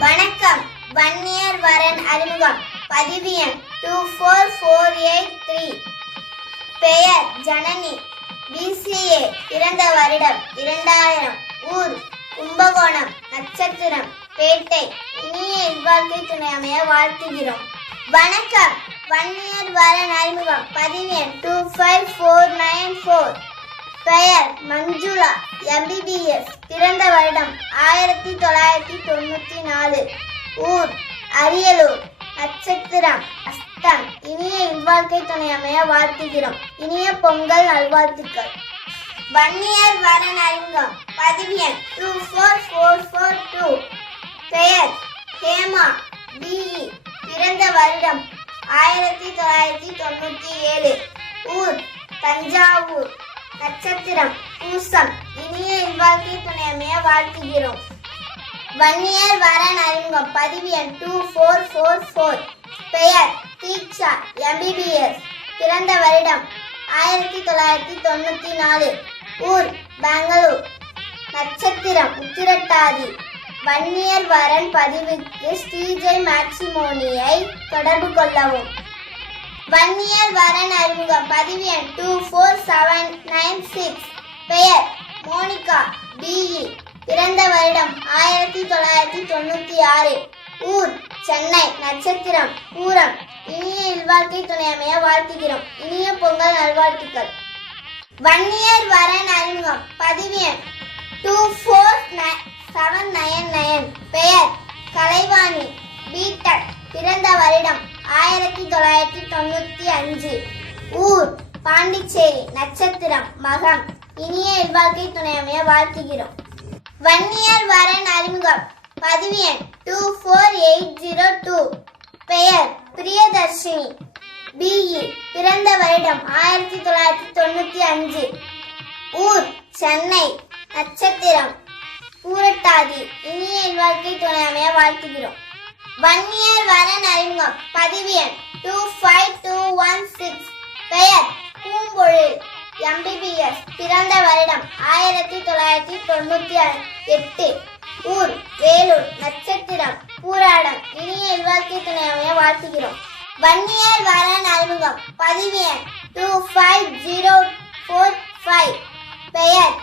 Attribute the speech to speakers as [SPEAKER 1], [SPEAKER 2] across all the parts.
[SPEAKER 1] வணக்கம். வன்னியர் வரன் அறிமுகம். பதிவு எண் two four four eight three பெயர் ஜனனி. பிசிஏ பிறந்த வருடம் இரண்டாயிரம். ஊர் கும்பகோணம் நட்சத்திரம் பேட்டை இனிய இல்வாழ்க்கை துணை அமைய வாழ்த்துகிறோம். வணக்கம். வன்னியர் வரன் அறிமுகம். பதிவு எண் two five four nine four பெயர் மஞ்சுளா எம்பிபிஎஸ் பிறந்த வருடம் ஆயிரத்தி தொள்ளாயிரத்தி தொண்ணூத்தி நாலு. ஊர் அரியலூர் நட்சத்திரம் அஸ்தம் இனிய இல்வாழ்க்கை துணை அமைய வாழ்த்துகிறோம். இனிய பொங்கல் நல்வாழ்த்துக்கள். வன்னியர் வரன் அறிமுகம் பதிவு எண் two four four four two பெயர் ஹேமா பிஇ பிறந்த வருடம் ஆயிரத்தி தொள்ளாயிரத்தி தொண்ணூத்தி ஏழு. ஊர் தஞ்சாவூர் நட்சத்திரம் பூசம். இனிய இல்வாழ்க்கை துணை அமைய வாழ்த்துகிறோம். வன்னியர் வரன் அறிமுகம். பதிவு எண் டூ ஃபோர் ஃபோர் ஃபோர் பெயர் தீக்ஷா எம்பிபிஎஸ் பிறந்த வருடம் ஆயிரத்தி தொள்ளாயிரத்தி தொண்ணூத்தி நாலு. ஊர் பெங்களூர். நட்சத்திரம் உத்திரட்டாதி. வன்னியர் வரன் பதிவுக்கு ஸ்ரீஜெய் மேக்சிமோனியை தொடர்பு கொள்ளவும். வன்னியர் வரன் அறிமுகம் பதிவு எண் two four seven nine six பெயர் மோனிகா. பிஇ பிறந்த வருடம் ஆயிரத்தி தொள்ளாயிரத்தி தொண்ணூத்தி ஆறு. ஊர் சென்னை நட்சத்திரம் பூரம். இனிய இல்வாழ்க்கை துணையமைய வாழ்த்துகிறோம். இனிய பொங்கல் நல்வாழ்த்துக்கள். வன்னியர் வரன் அறிமுகம் பதிவு எண் two four seven nine nine பெயர் கலைவாணி. பிடெக் பிறந்த வருடம் ஆயிரத்தி தொள்ளாயிரத்தி தொண்ணூத்தி அஞ்சு. ஊர் பாண்டிச்சேரி நட்சத்திரம் மகம். இனிய இல்வாழ்க்கை துணை அமைய வாழ்த்துகிறோம். வன்னியர் வரன் அறிமுகம் பதிவு எண் two four eight zero two பெயர் பிரியதர்ஷினி. பிஇ பிறந்த வருடம் ஆயிரத்தி தொள்ளாயிரத்தி தொண்ணூத்தி அஞ்சு. ஊர் சென்னை நட்சத்திரம். பூரட்டாதி இனிய இல்வாழ்க்கை துணை அமைய வாழ்த்துகிறோம். வன்னியர் வரன் அறிமுகம் பதிவு எண். Two five two one six பெயர். பூம்பொழில். எம்பிபிஎஸ் பிறந்த வருடம். ஆயிரத்தி தொள்ளாயிரத்தி தொண்ணூத்தி எட்டு. ஊர். வேலூர். நட்சத்திரம். பூராடம். இனிய இல்வாழ்க்கை துணை அமைய வாழ்த்துகிறோம் வன்னியர் வரன் அறிமுகம் பதிவு எண். Two five zero four five பெயர்.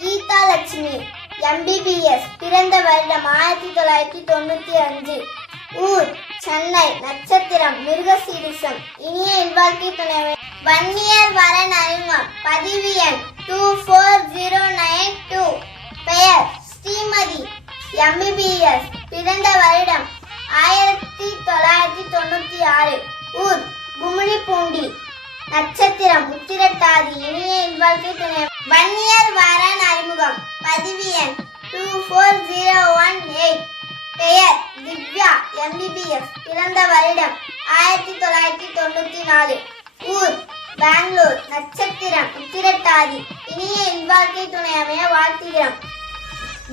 [SPEAKER 1] கீதா லட்சுமி. எம்பிபிஎஸ் பிறந்த வருடம். ஆயிரத்தி தொள்ளாயிரத்தி தொண்ணூற்றி அஞ்சு. ஊர் சென்னை நட்சத்திரம் மிருகசீரிசம் இனிய இன்வாழ்க்கை துணை வன்னியர் வரன் அறிமுகம் பதிவு எண் two four zero nine two. பெயர் ஸ்ரீமதி எம்பிபிஎஸ் பிறந்த வருடம் ஆயிரத்தி தொள்ளாயிரத்தி தொண்ணூத்தி ஆறு. ஊர் கும்மிடிப்பூண்டி நட்சத்திரம் உத்திரட்டாதி இனிய இன்வாழ்க்கை துணை வன்னியர் வரன் அறிமுகம் பதிவு எண் two four zero one eight. பெயர் திவ்யா எம்பிபிஎஸ் பிறந்த வருடம் ஆயிரத்தி தொள்ளாயிரத்தி தொண்ணூத்தி நாலு. ஊர் பெங்களூர் நட்சத்திரம் உத்திரட்டாதி. இனிய இல்வாழ்க்கை துணை அமைய வாழ்த்துகிறோம்.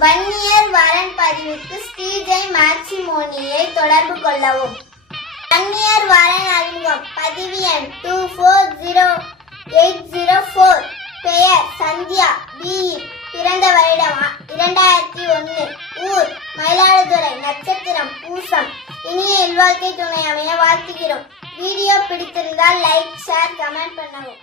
[SPEAKER 1] வன்னியர் வரன் பதிவுக்கு ஸ்ரீஜெய் மேக்சிமோனியை தொடர்பு கொள்ளவும். வன்னியர் வரன் அறிமுகம் பதிவு எண் two four zero eight zero four பெயர் சந்தியா பிஇ பிறந்த வருடம் இரண்டாயிரத்தி ஒன்று. மயிலாடுதுறை நட்சத்திரம் பூசம் இனிய இல்வாழ்க்கை துணை அமைய வாழ்த்துகிறோம். வீடியோ பிடித்திருந்தால் லைக் ஷேர் கமெண்ட் பண்ணவும்.